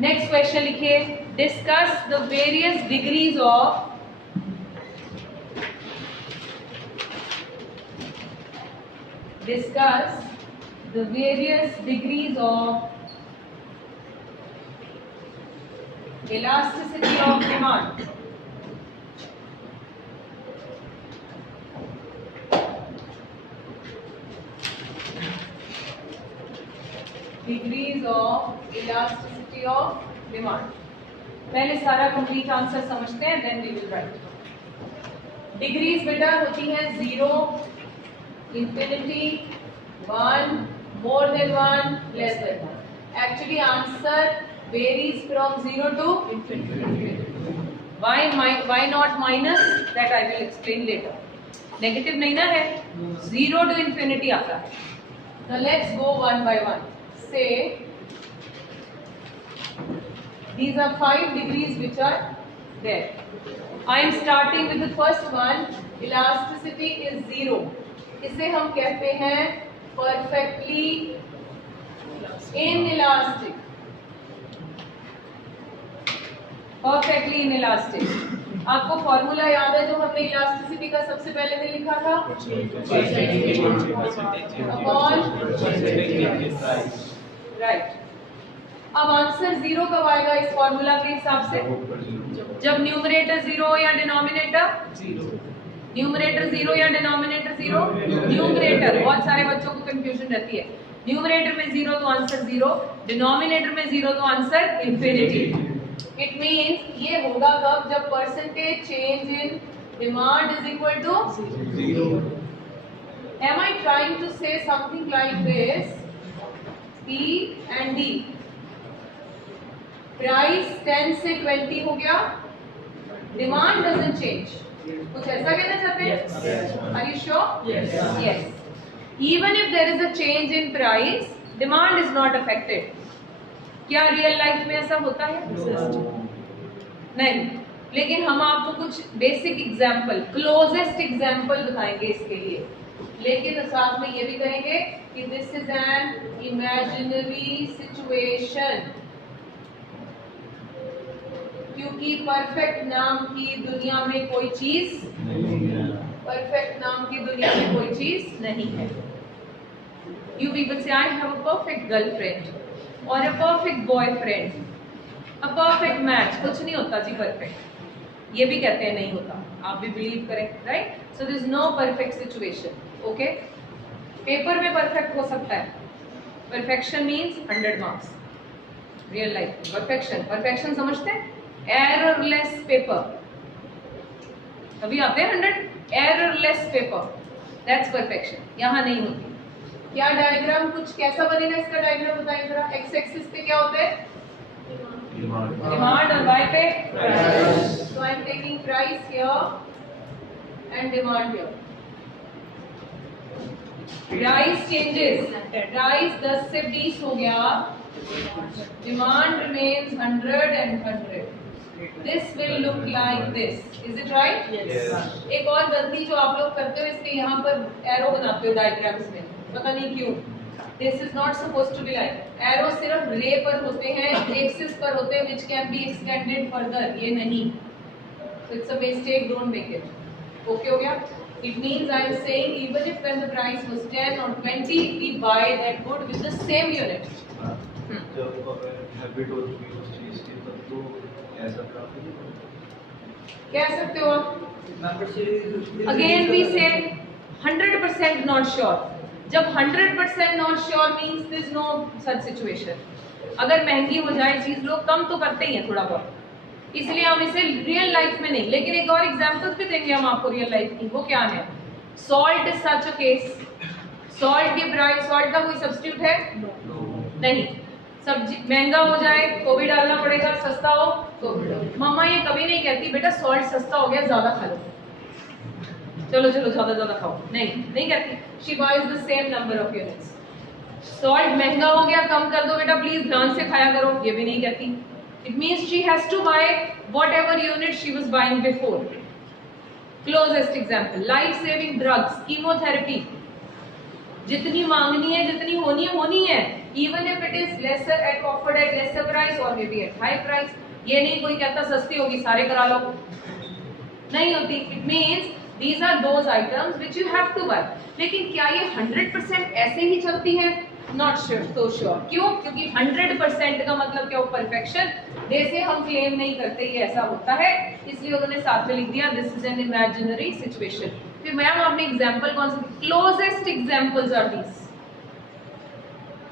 Next question लिखिए, discuss the various degrees of elasticity of demand. Degrees of elasticity of demand. पहले सारा complete answer समझते हैं, then we will write. Degrees बेटा होती हैं 0, infinity, 1, more than 1, less than 1. Actually answer varies from 0 to infinity. Why not minus? That I will explain later. Negative नहीं ना है, 0 to infinity आता है। Now let's go one by one. Say these are 5 degrees which are there. I am starting with the first one. Elasticity is 0. इसे हम कहते हैं perfectly inelastic. Perfectly inelastic. आपको फॉर्मूला याद है जो हमने इलास्टिसिटी का सबसे पहले में लिखा था? राइट। अब आंसर 0 कब आएगा इस फॉर्मूला के हिसाब से? जब न्यूमरेटर 0 या डिनोमिनेटर 0। न्यूमरेटर 0 या डिनोमिनेटर 0? न्यूमरेटर, बहुत सारे बच्चों को कंफ्यूजन रहती है। न्यूमरेटर में 0 तो आंसर 0, डिनोमिनेटर में 0 तो आंसर इंफिनिटी। इट मीन्स ये होगा कब? जब percentage change in demand is equal to 0। Am I trying to say something like this? P and D. Price 10 से 20 हो गया, डिमांड डजंट चेंज। कुछ ऐसा कहना चाहते हैं? Are you sure? Yes. Even if there is a change in price, demand is not affected. क्या real life में ऐसा होता है? नहीं। लेकिन हम आपको कुछ बेसिक एग्जांपल, क्लोजेस्ट एग्जांपल बताएंगे इसके लिए, लेकिन साथ में ये भी कहेंगे कि this is an imaginary situation, क्योंकि परफेक्ट नाम की दुनिया में कोई चीज नहीं है। You people say I have a perfect girlfriend or a perfect boyfriend, a perfect match। कुछ नहीं होता जी परफेक्ट, ये भी कहते हैं नहीं होता, आप भी बिलीव करें, right? So there is no perfect situation, okay? Paper में परफेक्ट हो सकता है, perfection means 100 marks. Real life perfection समझते हैं? एररलेस पेपर, अभी आते हैं 100 एररलेस पेपर, दैट्स परफेक्शन। यहाँ नहीं होती। क्या डायग्राम कुछ कैसा बनेगा इसका? डायग्राम बताइए जरा। एक्स एक्सिस पे क्या होता है? डिमांड, और वाई पे price. So I am taking price here and demand here. Price changes, price 10 से 20 हो गया, demand remains 100 and 100। This will look like this. Is it right? Yes. एक और गलती जो आप लोग करते हो, इसके यहाँ पर एरो बनाते हो डायग्राम्स में, पता नहीं क्यों। This is not supposed to be like. Arrow सिर्फ रे पर होते हैं, एक्सिस पर होते हैं, which can be extended further। ये नहीं। So it's a mistake. Don't make it. Okay हो गया? It means I am saying even if when the price was 10 or 20, we buy that good with the same unit. Habit हो चुकी है उस चीज की, तब तो ऐसा कह सकते हो आप? अगेन वी से 100% नॉट श्योर। जब 100% not sure means there is no such situation. अगर महंगी हो जाए चीज, लोग कम तो करते ही हैं थोड़ा बहुत, इसलिए हम इसे रियल लाइफ में नहीं। लेकिन एक और एग्जांपल्स भी देंगे हम आपको रियल लाइफ की। वो क्या है? Salt is such a case. Salt की प्राइस, सॉल्ट का कोई सब्स्टिट्यूट है? नहीं। सब्जी महंगा हो जाए तो भी डालना पड़ेगा, सस्ता हो तो भी। मम्मा ये कभी नहीं कहती बेटा सॉल्ट सस्ता हो गया ज्यादा खा लो, चलो ज्यादा खाओ, नहीं कहती। She buys the same number of units. Salt महंगा हो गया, कम कर दो बेटा प्लीज, ध्यान से खाया करो, ये भी नहीं कहती। It means she has to buy whatever unit she was buying before. Closest example, life saving drugs, chemotherapy, जितनी मांगनी है, जितनी होनी है even if it is lesser at offered at lesser price और may be at high price. ये नहीं कोई कहता सस्ती होगी सारे करा लो, नहीं होती। It means these are those items which you have to buy। लेकिन क्या ये 100% ऐसे ही चलती है? Not sure, so sure। क्यों? क्योंकि 100% का मतलब क्या हो? परफेक्शन। जैसे हम क्लेम नहीं करते ये ऐसा होता है, इसलिए उन्होंने साथ में लिख दिया this is an imaginary situation. फिर मैम आपने एग्जांपल कौन सा? Closest examples are these.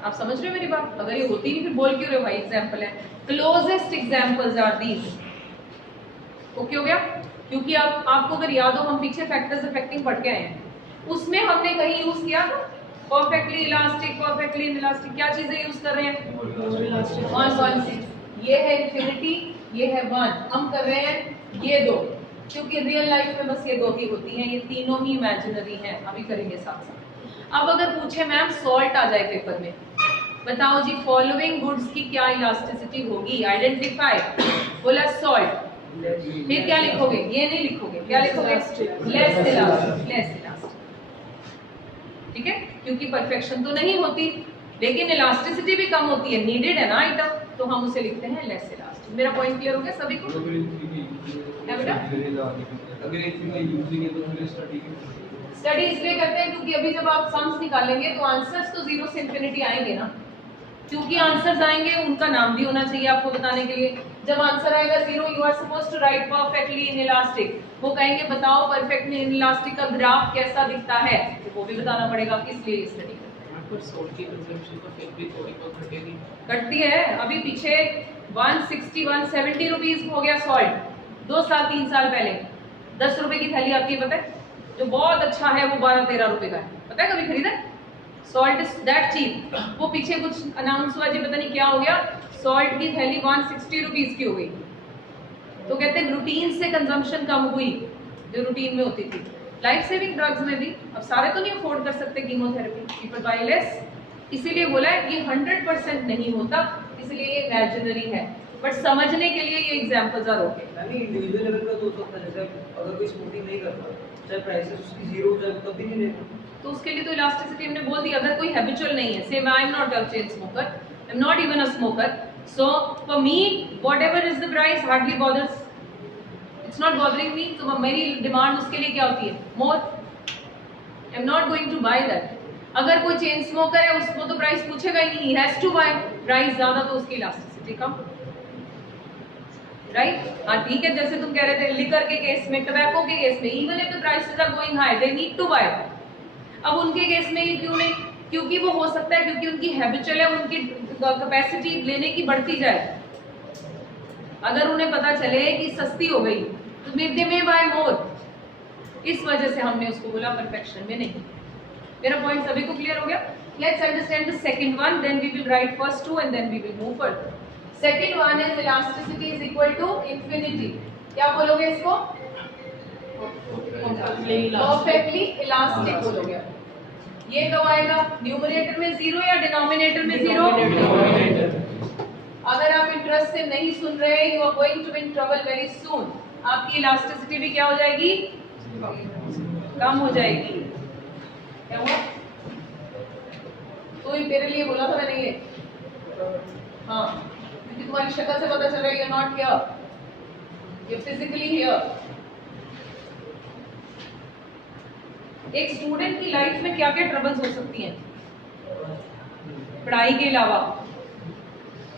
आप समझ रहे हो मेरी बात? अगर ये होती नहीं फिर बोल क्यों रहे हो भाई एग्जांपल है? Closest examples are these. Okay हो गया? क्योंकि आपको अगर याद हो हम पीछे फैक्टर्स अफेक्टिंग पढ़ के आए हैं, उसमें हमने कहीं यूज किया परफेक्टली इलास्टिक, परफेक्टली इनइलास्टिक। क्या चीजें यूज कर रहे हैं? कौन सी? ये है इंफिनिटी, ये है वन। हम कर रहे हैं ये दो, क्योंकि रियल लाइफ में बस ये दो ही होती हैं, ये तीनों ही इमेजिनरी हैं। अभी करेंगे साथ साथ। अब अगर पूछे मैम सॉल्ट आ जाए पेपर में, बताओ जी फॉलोइंग गुड्स की क्या इलास्टिसिटी होगी? आइडेंटिफाई। बोला सॉल्ट, फिर क्या लिखोगे? ये नहीं लिखोगे, क्या लिखोगे? Less elastic, less elastic. ठीक है, क्योंकि परफेक्शन तो नहीं होती लेकिन इलास्टिसिटी भी कम होती है, नीडेड है ना आइटम, तो हम उसे लिखते हैं लेस इलास्टिक। मेरा पॉइंट क्लियर हो गया सभी को? स्टडी इसलिए करते हैं क्योंकि अभी जब आप सम्स निकालेंगे तो आंसर्स तो 0 से इंफिनिटी आएंगे ना, क्योंकि आंसर्स आएंगे उनका नाम भी होना चाहिए आपको बताने के लिए। जब आंसर आएगा 0 you are supposed to write perfectly inelastic. वो कहेंगे बताओ परफेक्टली इनइलास्टिक का ग्राफ कैसा दिखता है, तो वो भी बताना पड़ेगा, इसलिए स्टडी कटती है। अभी पीछे 160 170 रुपीज हो गया सॉल्ट, 2 साल 3 साल पहले 10 रुपए की थैली आती है, पता है? जो बहुत अच्छा है वो 12-13 रुपए का है, पता है? कभी खरीदा? Salt is that cheap. वो पीछे कुछ अनाउंस हुआ जी, पता नहीं क्या हो गया, सॉल्ट की थैली 160 रुपीज की हो गई। तो कहते हैं रूटीन से कंजम्पशन कम हुई, जो रूटीन में होती थी। लाइफ सेविंग ड्रग्स में भी अब सारे तो नहीं अफोर्ड कर सकते कीमोथेरेपी, पीपल बाय लेस, इसीलिए बोला है ये 100% नहीं होता, इसलिए ये इमेजिनरी है। बट समझने के लिए ये एग्जांपल्स आर ओके। यानी इंडिविजुअल लेवल का तो होता है, जैसे अगर कोई स्मोकिंग नहीं करता, चाहे प्राइसेस उसकी 0 हो जाए तब भी नहीं लेगा, तो उसके लिए तो इलास्टिसिटी हमने बोल दी। अगर कोई हैबिचुअल नहीं है, say I am not a chain smoker, I am not even a smoker, so for me whatever is the price hardly bothers, it's not bothering me. तो मेरी डिमांड उसके लिए क्या होती है? More. I am not going to buy that. अगर कोई chain smoker है उसको तो प्राइस पूछेगा ही नहीं, he has to buy. Price ज्यादा तो उसकी इलास्टिसिटी कम, राइट? हाँ ठीक है, जैसे तुम कह रहे थे लिकर के केस में, टबैको के केस में, even if the prices are going high they need to buy. अब उनके केस में ये क्यों नहीं? क्योंकि वो हो सकता है क्योंकि उनकी हैबिचुअल है, उनकी कैपेसिटी लेने की बढ़ती जाए। अगर उन्हें पता चले कि सस्ती हो गई तो दे मे बाय मोर, इस वजह से हमने उसको बोला परफेक्शन में नहीं। मेरा पॉइंट सभी को क्लियर हो गया? Let's understand the second one, then we will write first two and then we will move further. Second one is elasticity is equal to infinity. क्या बोलोगे इसको? परफेक्टली इलास्टिक बोलोगे। ये कब आएगा? न्यूमरेटर में 0 या डिनोमिनेटर में 0? अगर आप इंटरेस्ट से नहीं सुन रहे, you are going to be in trouble very soon. आपकी इलास्टिसिटी भी क्या हो जाएगी? कम हो जाएगी। क्या हुआ? तो तेरे लिए बोला था मैंने ये, हाँ, क्योंकि तुम्हारी शक्ल से पता चल रहा है you are not here, you are physically here. एक स्टूडेंट की लाइफ में क्या क्या ट्रबल्स हो सकती हैं पढ़ाई के अलावा?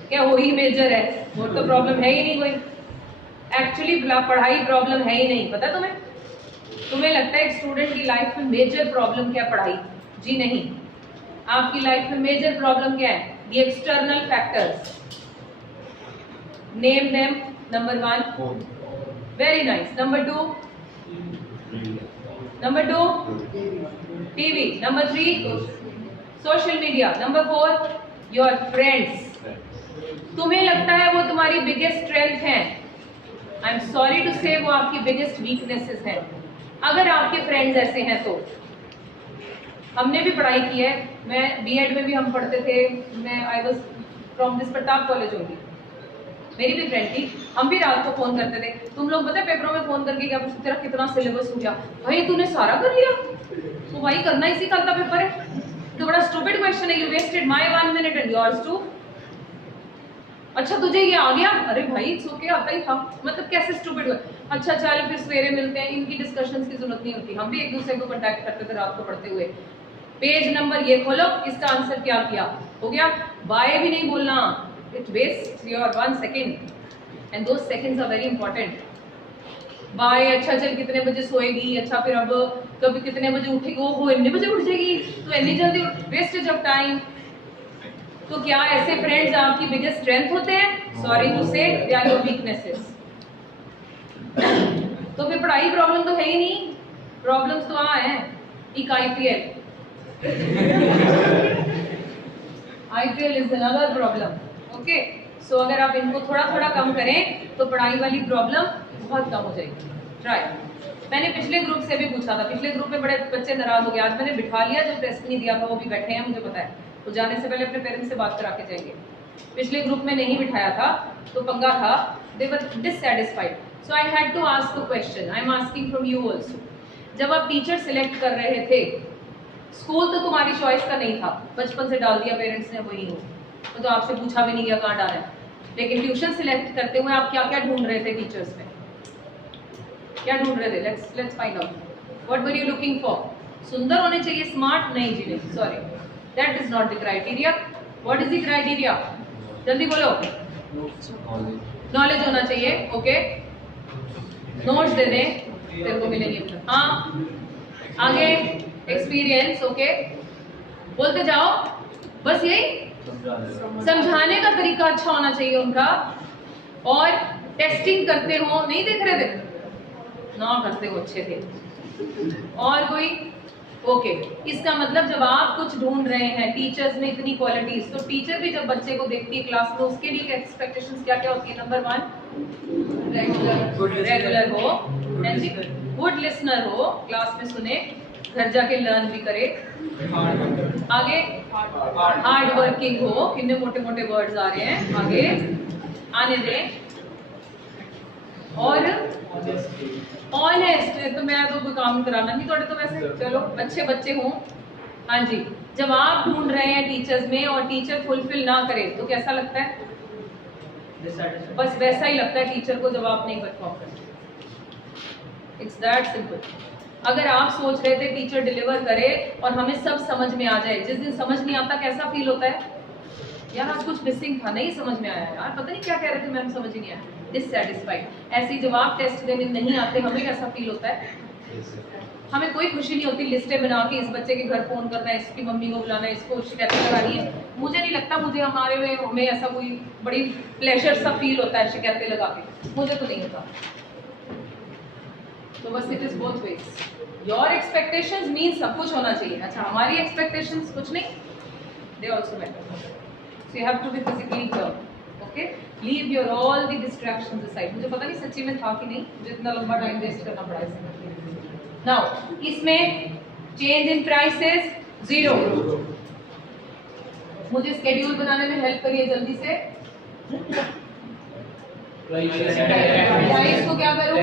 क्या वही मेजर है? वो तो प्रॉब्लम है ही नहीं कोई। एक्चुअली पढ़ाई प्रॉब्लम है ही नहीं, पता तुम्हें? तुम्हें लगता है एक स्टूडेंट की लाइफ में मेजर प्रॉब्लम क्या पढ़ाई? जी नहीं। आपकी लाइफ में मेजर प्रॉब्लम क्या है? The external factors. Name them. Number 1, very nice. Number 2, number 2 TV. Number 3 social media. Number 4 your friends. तुम्हें लगता है वो तुम्हारी बिगेस्ट स्ट्रेंथ है, आई एम सॉरी टू से वो आपकी बिगेस्ट वीकनेसेस हैं। अगर आपके फ्रेंड्स ऐसे हैं तो, हमने भी पढ़ाई की है, मैं बीएड में भी हम पढ़ते थे, मैं I was from this Pratap college होगी, मेरी भी फ्रेंड थी, हम भी रात को फोन करते थे। तुम लोग पता है पेपरों में फोन करके क्या पूछते, तेरा कितना सिलेबस हो गया? भाई तूने सारा कर लिया? तो भाई करना इसी कल का पेपर है, तो बड़ा स्टूपिड क्वेश्चन है, you wasted my 1 minute and yours too. अच्छा तुझे ये आ गया, अरे भाई इट्स ओके, आता ही था, मतलब कैसे स्टूपिड हुआ। अच्छा चल फिर सवेरे मिलते हैं, इनकी डिस्कशंस की जरूरत नहीं होती, हम भी एक दूसरे को कांटेक्ट करते थे रात को पढ़ते हुए। पेज नंबर ये खोलो, इसका आंसर क्या किया, हो गया। बाय भी नहीं बोलना, it waste your 1 second and those seconds are very important. Bye, अच्छा चल कितने बजे सोएगी, अच्छा फिर अब कभी कितने बजे उठेगी, ओहो इतने बजे उठ जाएगी तो इतनी जल्दी, वेस्टेज ऑफ टाइम। तो क्या ऐसे फ्रेंड्स आपकी बिगेस्ट स्ट्रेंथ होते हैं? सॉरी टू से दे आर योर वीकनेसेस। तो फिर पढ़ाई प्रॉब्लम तो है ही नहीं, प्रॉब्लम्स तो वहां है, एक IPL IPL is another problem. Okay, so अगर आप इनको थोड़ा थोड़ा कम करें तो पढ़ाई वाली प्रॉब्लम बहुत कम हो जाएगी। ट्राई। मैंने पिछले ग्रुप से भी पूछा था, पिछले ग्रुप में बड़े बच्चे नाराज हो गए, आज मैंने बिठा लिया, जो टेस्ट नहीं दिया था वो भी बैठे हैं, मुझे पता है, तो जाने से पहले अपने पेरेंट्स से बात करा के जाएंगे। पिछले ग्रुप में नहीं बिठाया था तो पंगा था, they were dissatisfied, so I had to ask a question, I am asking from you also. जब आप टीचर सिलेक्ट कर रहे थे, स्कूल तो तुम्हारी चॉइस का नहीं था, बचपन से डाल दिया पेरेंट्स ने, वही हो, तो आपसे पूछा भी नहीं गया कहाँ डाला है, लेकिन ट्यूशन सिलेक्ट करते हुए आप क्या क्या ढूंढ रहे थे टीचर्स में, क्या ढूंढ रहे थे? Let's find out, what were you looking for? सुंदर होने चाहिए, स्मार्ट नहीं जी, नहीं, sorry, that is not the criteria. What is the criteria? जल्दी बोलो। नॉलेज होना चाहिए, ओके, नोट्स दे दें, तेरे को मिलेंगे। हाँ, आगे एक्सपीरियंस, ओके, बोलते जाओ, बस यही। समझाने का तरीका अच्छा होना चाहिए उनका, और टेस्टिंग करते हो, नहीं देख रहे थे ना, करते हो अच्छे थे। और कोई? ओके, इसका मतलब जब आप कुछ ढूंढ रहे हैं टीचर्स में इतनी क्वालिटीज, तो टीचर भी जब बच्चे को देखती है क्लास में, उसके लिए एक्सपेक्टेशंस क्या क्या होती है? नंबर 1, रेगुलर हो, गुड लिसनर हो, क्लास में सुने, घर जाके लर्न भी करे, आगे हार्ड वर्किंग हो, कितने मोटे मोटे वर्ड्स आ रहे हैं, आगे आने दें, और ऑनेस्ट, तो मैं तो कोई काम कराना नहीं थोड़े, तो वैसे चलो अच्छे बच्चे हों। हाँ जी, जब आप ढूंढ रहे हैं टीचर्स में और टीचर फुलफिल ना करे तो कैसा लगता है? बस वैसा ही लगता है टीचर को जब आप नहीं परफॉर्म करते। It's that simple. अगर आप सोच रहे थे टीचर डिलीवर करे और हमें सब समझ में आ जाए, जिस दिन समझ नहीं आता कैसा फील होता है? यार आज कुछ मिसिंग था, नहीं समझ में आया, यार पता नहीं क्या कह रहे थे मैम, समझ ही नहीं आया, डिससैटिस्फाइड। ऐसे जवाब टेस्ट देने नहीं आते, हमें कैसा फील होता है? हमें कोई खुशी नहीं होती लिस्टें बना के इस बच्चे के घर फोन करना है, इसकी मम्मी को बुलाना है, इसको शिकायत लगानी है। मुझे नहीं लगता, मुझे हमारे में हमें ऐसा कोई बड़ी प्लेजर सा फील होता है शिकायतें लगा के, मुझे तो नहीं होता। तो बस it is both ways. Your expectations mean सब कुछ होना चाहिए, अच्छा हमारी एक्सपेक्टेशंस कुछ नहीं, they also matter, so you have to be physically here, okay, leave your all the distractions aside. मुझे पता नहीं सच्ची में था कि नहीं, मुझे इतना लंबा टाइम वेस्ट करना पड़ा इसमें। नाउ इसमें चेंज इन प्राइसेस 0, मुझे स्केड्यूल बनाने में हेल्प करिए जल्दी से। प्राइस को क्या करूं?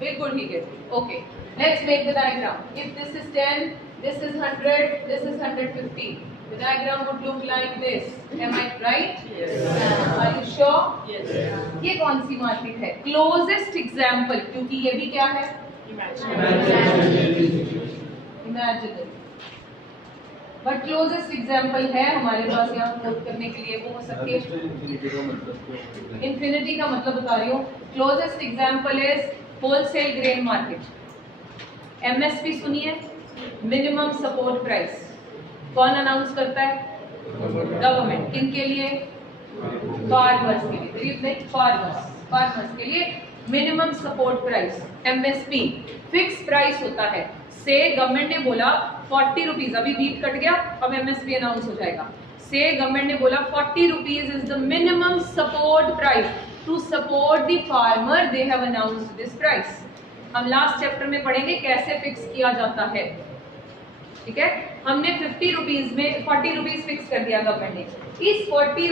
बिल्कुल ठीक है, okay, let's make the diagram. If this is 10, this is 100, this is 150, the diagram would look like this, am I right? Yes. Are you sure? Yes. ये कौन सी मार्केट है? क्लोजेस्ट एग्जाम्पल, क्योंकि ये भी क्या है? इमेजिनरी, बट क्लोजेस्ट एग्जाम्पल है हमारे पास यहाँ नोट करने के लिए, वो हो सकती है इन्फिनिटी का मतलब बता रही हूँ। Closest example is wholesale grain market. MSP सुनिए, मिनिमम सपोर्ट प्राइस, कौन अनाउंस करता है? गवर्नमेंट। किन के लिए? फार्मर्स के लिए, गरीब नहीं, फार्मर्स के लिए minimum support price, MSP, fix price होता है। से गवर्नमेंट ने बोला 40 रुपीज, अभी वीट कट गया, अब एमएसपी अनाउंस हो जाएगा। से गवर्नमेंट ने बोला 40 rupees is the minimum support price to support the farmer, they have announced this price. हम लास्ट चैप्टर में पढ़ेंगे कैसे फिक्स किया जाता है, ठीक है। हमने 50 रुपीज में 40 रुपीज फिक्स कर दिया गवर्नमेंट ने। इस 40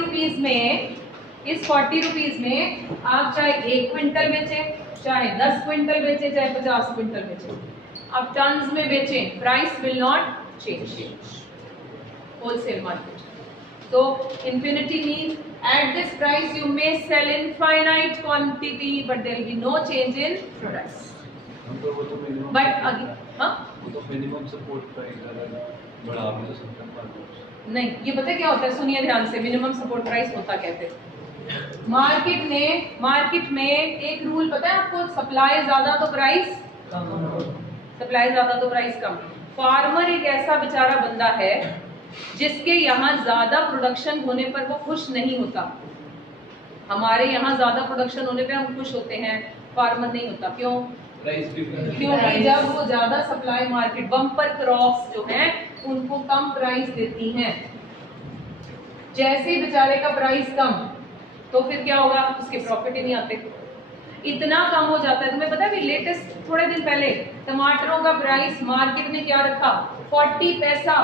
रुपीज में आप चाहे 1 क्विंटल बेचे, चाहे 10 क्विंटल बेचे, चाहे 50 क्विंटल बेचे, आप टन्स में बेचें, price will not change. Wholesale market. So infinity means at this price you may sell infinite quantity, but there will be no change in price. तो वो तो मिनिमम But again, हाँ वो तो मिनिमम सपोर्ट प्राइस अगर बढ़ा भी तो सकते हैं मार्केट। नहीं, ये पता है क्या होता है, सुनिए ध्यान से, मिनिमम सपोर्ट प्राइस होता कहते हैं मार्केट में एक रूल पता है आपको, सप्लाई ज्यादा तो प्राइस कम, सप्लाई ज्यादा तो प्राइस कम। फार्मर एक ऐसा बेचारा बंदा है जिसके यहाँ ज्यादा प्रोडक्शन होने पर वो खुश नहीं होता। हमारे यहाँ ज्यादा प्रोडक्शन होने पे हम खुश होते हैं, फार्मर नहीं होता। क्यों? प्राइस भी क्योंकि जब वो ज्यादा सप्लाई मार्केट, बम्पर क्रॉप्स जो हैं उनको कम प्राइस देती हैं। जैसे ही बेचारे का प्राइस कम, तो फिर क्या होगा, उसके प्रॉफिट ही नहीं आते। इतना कम हो जाता है। तुम्हें पता है लेटेस्ट थोड़े दिन पहले टमाटरों का प्राइस मार्केट ने क्या रखा, 40 पैसा।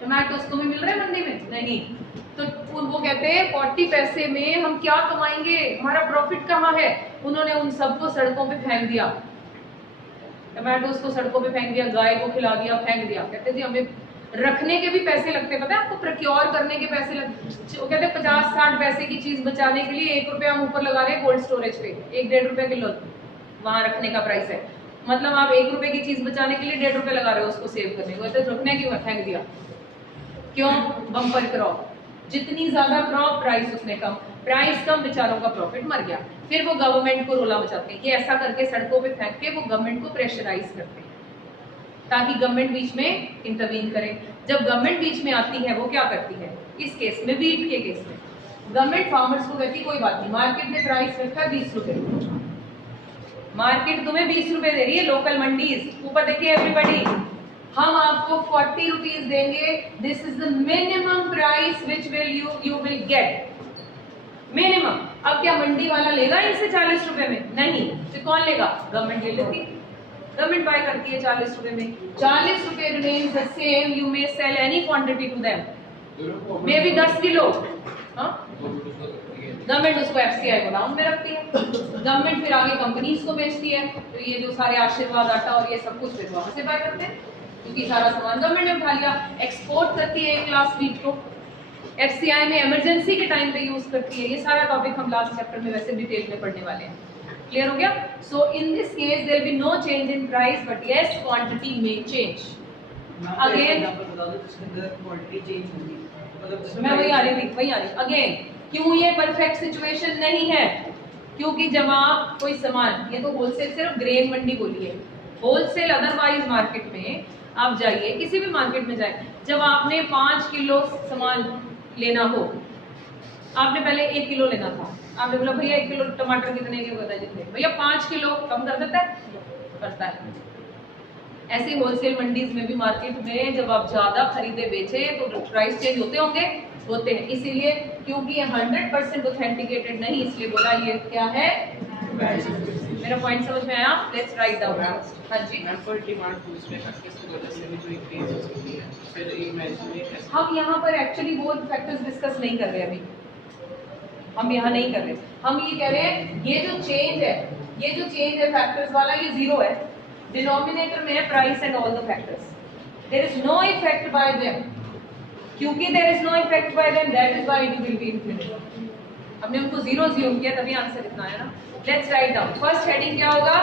टमाटोस तुम्हें मिल रहे हैं मंडी में? नहीं। तो वो कहते हैं 40 पैसे में हम क्या कमाएंगे, हमारा प्रॉफिट कहाँ है। उन्होंने उन सबको सड़कों पे फेंक दिया, टमाटोस को सड़कों पे फेंक दिया, गाय को खिला दिया, फेंक दिया। कहते जी हमें रखने के भी पैसे लगते हैं, पता है आपको, प्रोक्योर करने के पैसे लगते। वो कहते हैं 50-60 पैसे की चीज बचाने के लिए 1 रुपया हम ऊपर लगा रहे हैं कोल्ड स्टोरेज पे, 1-1.5 रुपए किलो वहां रखने का प्राइस है। मतलब आप 1 रुपए की चीज बचाने के लिए 1.5 रुपए लगा रहे हो उसको सेव करने को, तो रखने की फेंक दिया। क्यों? बम्पर क्रॉप, जितनी ज्यादा क्रॉप प्राइस उतने कम, प्राइस कम, बेचारों का प्रॉफिट मर गया। फिर वो गवर्नमेंट को रोला मचाते हैं कि ऐसा करके सड़कों पे फेंक के वो गवर्नमेंट को प्रेशराइज करते हैं ताकि गवर्नमेंट बीच में इंटरवीन करे। जब गवर्नमेंट बीच में आती है वो क्या करती है, इस केस में वीट के केस में गवर्नमेंट फार्मर्स को कहती कोई बात नहीं, मार्केट में प्राइस रखा है 20 रुपए, मार्केट तुम्हें 20 रुपए दे रही है, लोकल मंडीज ऊपर देखिए एवरीबॉडी, हम आपको 40 रुपीज देंगे, this is the minimum price which will you will get, minimum. अब क्या मंडी वाला लेगा इनसे 40 रुपए में? नहीं। फिर कौन लेगा? गवर्नमेंट ले लेती, गवर्नमेंट बाय करती है 40 रुपए में। 40 रुपए remains the same, you may sell any quantity to them, may be 10 kilo. Government उसको एफसीआई गोडाउन में रखती है, गवर्नमेंट फिर आगे कंपनीज को बेचती है। तो ये जो सारे आशीर्वाद आटा और ये सब कुछ फिर वहां से बाय करते हैं, क्योंकि सारा सामान गवर्नमेंट ने उठा लिया। एक्सपोर्ट करती है 1 क्लास वीट को, एफसीआई में इमरजेंसी के टाइम पे यूज करती है। ये सारा टॉपिक हम लास्ट चैप्टर में वैसे डिटेल में पढ़ने वाले हैं। क्लियर हो गया? So in this case there will be no change in price, but yes quantity may change. Again quantity change होगी, मतलब मैं वही आ रही। अगेन क्यों ये परफेक्ट सिचुएशन नहीं है? क्योंकि जब आप कोई सामान, ये तो होलसेल सिर्फ ग्रेन मंडी बोली है, होलसेल अदरवाइज मार्केट में आप जाइए, किसी भी मार्केट में जाए, जब आपने 5 किलो सामान लेना हो, आपने पहले 1 किलो लेना था, आपने बोला भैया 1 किलो टमाटर कितने के बता दीजिए, भैया 5 किलो कम कर देता है, करता है। ऐसे होलसेल मंडीज में भी मार्केट में जब आप ज्यादा खरीदे बेचे तो प्राइस चेंज होते होंगे, होते हैं। इसीलिए क्योंकि ये 100% ऑथेंटिकेटेड नहीं, इसलिए बोला ये क्या है, मेरा पॉइंट समझ में आया? Let's write down. हाँ जी, डिमांड दूसरे फैक्टर्स की वजह से भी जो इंक्रीज हो सकती है, फिर इमेजिन हम यहाँ पर एक्चुअली वो फैक्टर्स डिस्कस नहीं कर रहे अभी, हम यहाँ नहीं कर रहे। हम ये कह रहे हैं ये जो चेंज है फैक्टर्स वाला, ये जीरो है, डिनोमिनेटर में है price and all the factors, there is no effect by them. क्योंकि there is no effect by them, that is why it will be infinity. हमने उनको जीरो ज्यूम किया, तभी आंसर इतना है ना। Let's write down. First heading क्या होगा?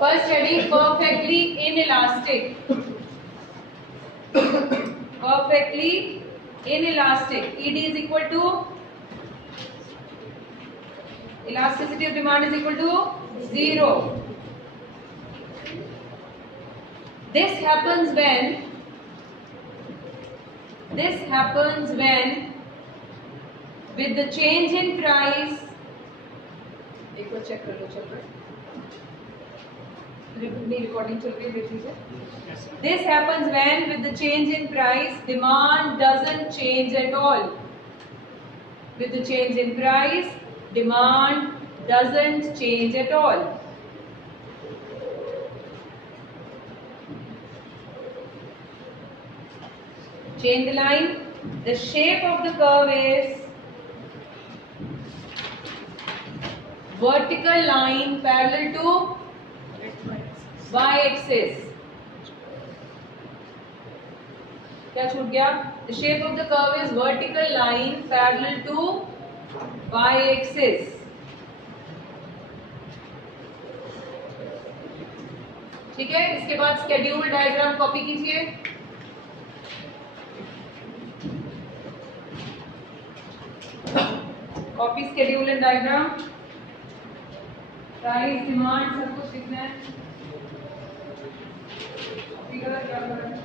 First heading perfectly inelastic, perfectly inelastic, ED is equal to elasticity of demand is equal to 0. This happens when with the change in price, एक बार check कर लो, चल रहा है रिकॉर्डिंग चल रही है, देख लीजिए। This happens when with the change in price demand doesn't change at all. With the change in price demand doesn't change at all. Change the line. The shape of the curve is vertical line parallel to y axis क्या छूट गया? The shape of the curve is vertical line parallel to y axis. ठीक है, इसके बाद schedule diagram copy कीजिए. Copy schedule and diagram. Price demand सब कुछ लिखना है. कॉपी करो, क्या कर रहे हैं?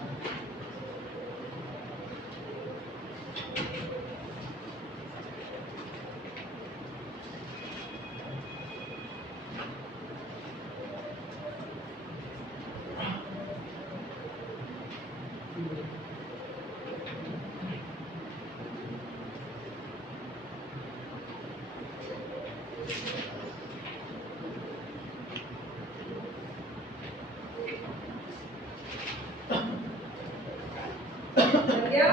बन गया?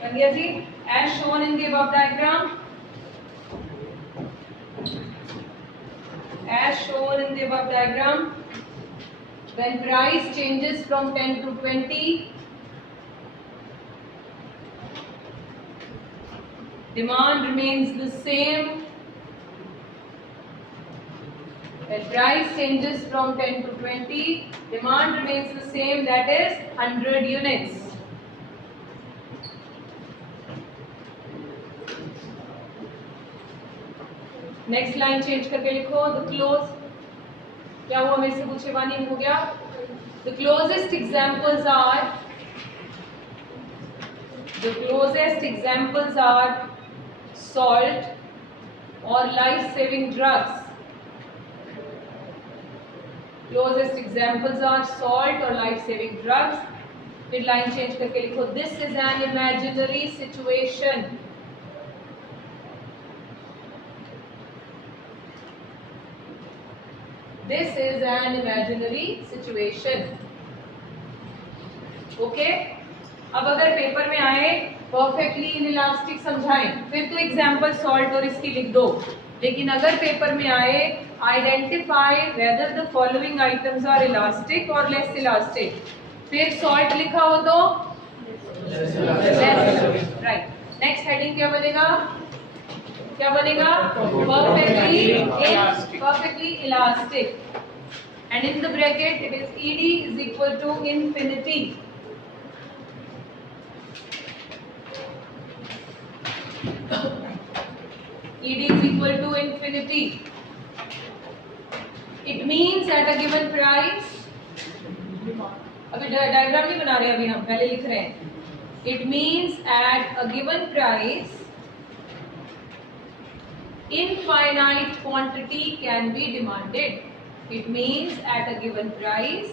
बन गया जी. As shown in the above diagram. As shown in the above diagram. When price changes from 10 to 20, demand remains the same. When price changes from 10 to 20, demand remains the same, that is 100 units. Next line change करके लिखो the close. क्या हुआ? मेरे से पूछे वानी हो गया. The closest examples are salt or life-saving drugs. Closest examples are salt or life-saving drugs. फिर लाइन चेंज करके लिखो this is an imaginary situation. This is an imaginary situation. Okay? अब अगर पेपर में आए perfectly inelastic समझाएं, फिर तो एग्जाम्पल सॉल्ट और इसकी लिख दो. लेकिन अगर पेपर में आए identify whether the following items are elastic or less elastic, फिर सॉल्ट लिखा हो तो less elastic. Right. Next heading क्या बनेगा? क्या बनेगा? Perfectly elastic. And in the bracket it is ED is equal to infinity. ED is equal to infinity. It means at a given price. अभी diagram नहीं बना रहे, अभी हम पहले लिख रहे हैं. It means at a given price, infinite quantity can be demanded. It means at a given price,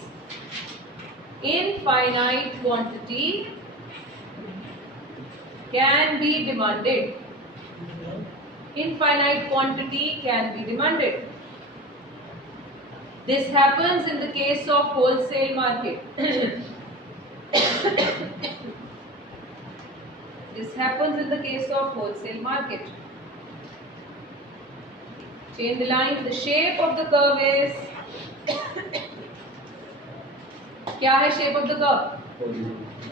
infinite quantity can be demanded. Infinite quantity can be demanded. This happens in the case of wholesale market. This happens in the case of wholesale market. Change the line. The shape of the curve is क्या है? shape of the curve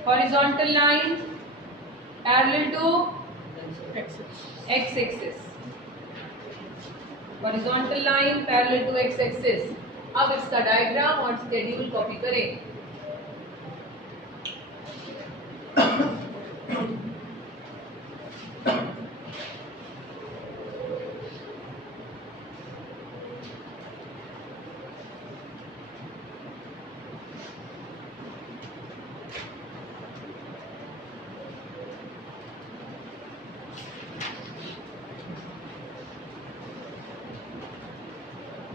horizontal line parallel to x axis. Horizontal line parallel to x axis. अब इसका diagram और schedule copy करें.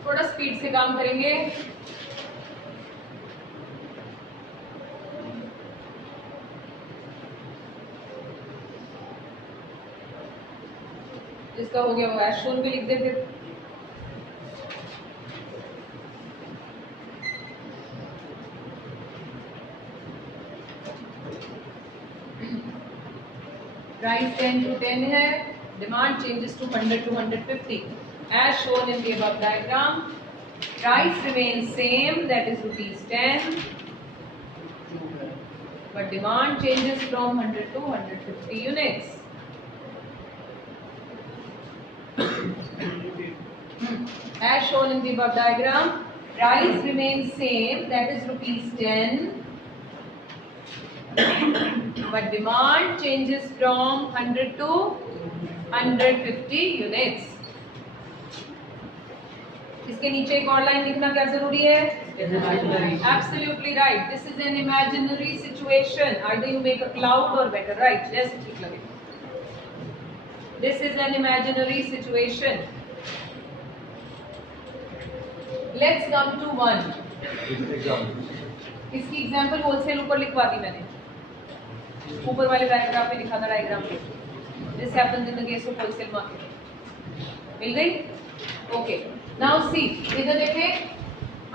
थोड़ा speed से काम करेंगे. जिसका हो गया वो एशोन भी लिख दे. फिर प्राइस 10 to 10 है, demand changes to 100 to 150 as shown in the above diagram. Price remains same, that is ₹10, but demand changes from 100 to 150 units. As shown in the above diagram, price remains same, that is ₹10, but demand changes from 100 to 150 units. इसके नीचे एक और line लिखना क्या जरूरी है? Absolutely right. This is an imaginary situation. Either you make a cloud or better, right? जैसे ठीक लगे. This is an imaginary situation. Let's come to one. इसकी एग्जाम्पल होलसेल ऊपर लिखवा दी मैंने, ऊपर वाले पैराग्राफ में लिखा था डायग्राम पे. This happens in the case of wholesale market. मिल गई? ओके. नाउ सी, इधर देखें,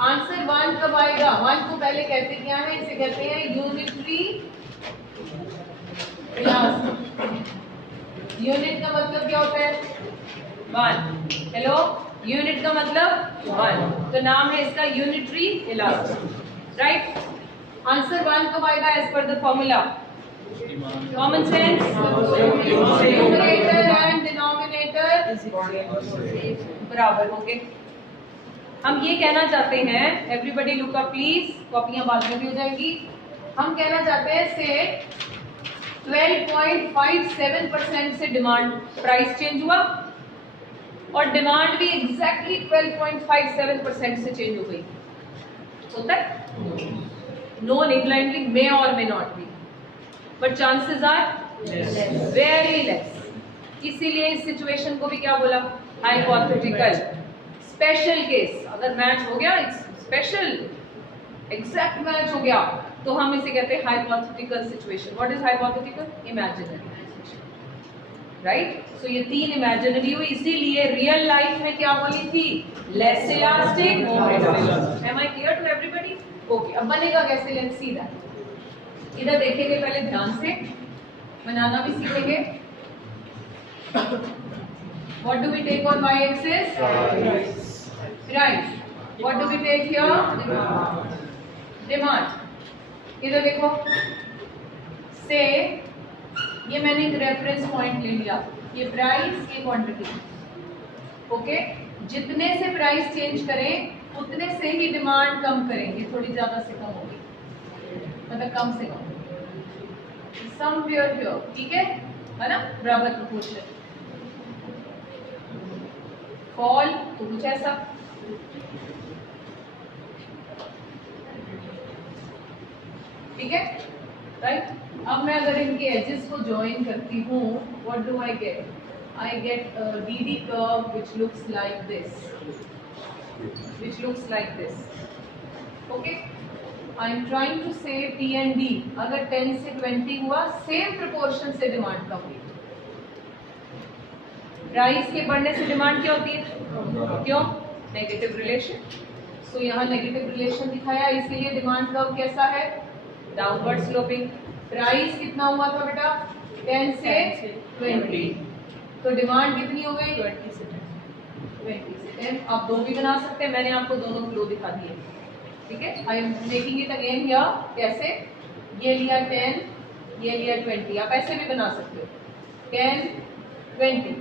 आंसर 1 कब आएगा? 1 को पहले कहते क्या है? इसे कहते हैं यूनिटरी इलास्टिक. यूनिट का मतलब क्या होता है? 1. हेलो, यूनिट का मतलब 1, तो नाम है इसका यूनिटरी इलास्टिक, राइट? आंसर 1 कब आएगा as per the formula? Common sense. Numerator and denominator बराबर होंगे. हम ये कहना चाहते हैं, एवरीबडी लुक अप प्लीज, कॉपियां बाद में भी हो जाएंगी. हम कहना चाहते हैं से 12.57% से डिमांड प्राइस चेंज हुआ और डिमांड भी एग्जैक्टली 12.57% से चेंज हो गई. होता है? नो नहीं, ब्लाइंडली मे और may not be, but chances are very less. इसीलिए इस सिचुएशन को भी क्या बोला? हाइपोथेटिकल. Special case. अगर मैच हो गया, स्पेशल एग्जैक्ट मैच हो गया, तो हम इसे कहते हैं hypothetical situation. What is hypothetical? Imaginary, right? So ये 3 इमेजिनरी हुई. इसीलिए रियल लाइफ में क्या बोली थी? Less elastic, more elastic. Am I clear to everybody? Okay. अब बनेगा कैसे? Let's see that. इधर देखेंगे पहले ध्यान से, बनाना भी सीखेंगे. What do we take on y-axis? Price. What do we take here? Demand. इधर देखो, से ये मैंने एक रेफरेंस पॉइंट ले लिया, ये प्राइस, ये क्वांटिटी. ओके, जितने से प्राइस चेंज करें उतने से ही डिमांड कम करेंगे, थोड़ी ज्यादा से कम होगी, मतलब कम से कम समवेयर हियर. ठीक है ना? बराबर प्रोपोर्शन. फॉल तो कुछ ऐसा. ठीक है, राइट? अब मैं अगर इनके एजेस को ज्वाइन करती हूँ, what do I get? I get DD curve which looks like this, which looks like this. Okay, I am trying to say P and D. अगर 10 से 20 हुआ, सेम प्रोपोर्शन से डिमांड कम हुई. प्राइस के बढ़ने से डिमांड क्या होती है? क्यों? Negative relation. सो यहाँ नेगेटिव रिलेशन दिखाया, इसीलिए डिमांड कर्व कैसा है? Downward sloping. प्राइस कितना हुआ था बेटा? 10 से 20, तो डिमांड कितनी हो गई? 20 से 10. आप 2 भी बना सकते हैं, मैंने आपको दोनों फ्लो दिखा दिए. ठीक है, I am making it again here. कैसे? ये लिया 10, ये लिया 20. आप ऐसे भी बना सकते हो. 10 20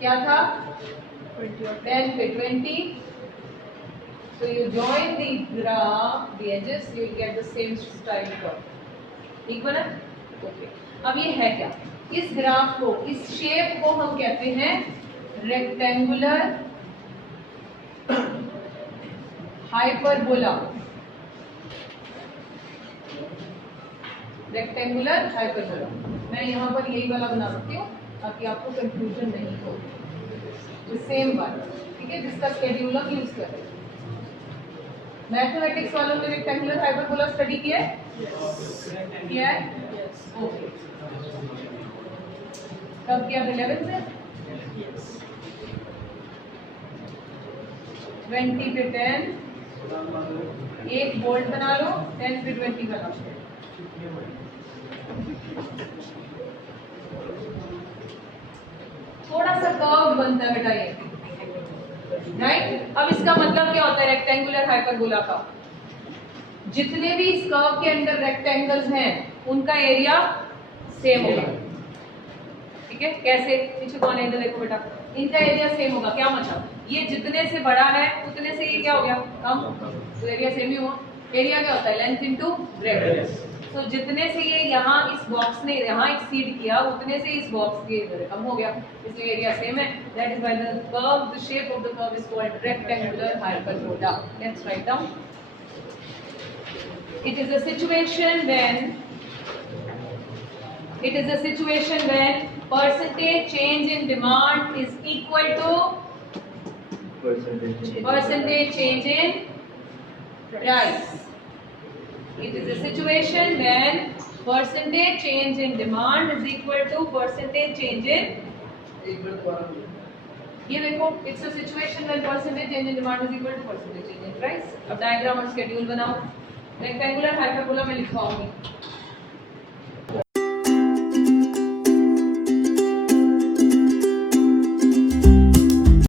क्या था? 10 पे 20. So you join the graph, the edges, you will get the same style curve. ठीक बना? ओके. अब ये है क्या? इस ग्राफ को, इस शेप को हम कहते हैं रेक्टेंगुलर हाइपरबोला. Rectangular hyperbola. मैं यहाँ पर यही वाला बना सकती हूँ ताकि आपको कंफ्यूजन नहीं हो. सेम बात, ठीक है, जिसका स्केड्यूल हम यूज करें. मैथमेटिक्स वालों ने रेक्टेंगुलर हाइपरबोला स्टडी किया है? किया है? ओके. कब किया? 11 से 20 पे 10, एक बोल्ट बना लो, 10 पे 20 बना लो. थोड़ा सा कर्व बनता है बेटा ये, राइट। अब इसका मतलब क्या होता है रेक्टेंगुलर हाइपरबोला का? जितने भी इस कर्व के अंदर रेक्टेंगल्स हैं उनका एरिया सेम होगा, ठीक है। कैसे? पीछे कौन है? इधर देखो बेटा, इनका एरिया सेम होगा। क्या मतलब? ये जितने से बड़ा है उतने से ये क्या हो गया? कम, तो एरिया सेम ही हुआ। एरिया क्या होता है? Length into breadth. तो जितने से ये यहाँ इस बॉक्स ने यहाँ एक्सीड किया उतने से इस बॉक्स के इधर कम हो गया, इसलिए एरिया सेम है। That is why the curve, the shape of the curve is called rectangular hyperbola. Let's write down. It is a situation when percentage change in demand is equal to percentage change in price. It is a situation when percentage change in demand is equal to percentage change in, एक बार दोबारा ये देखो, it's a situation when percentage change in demand is equal to percentage change in price. अब diagram और schedule बनाओ। Rectangular hyperbola में लिखवाऊंगी।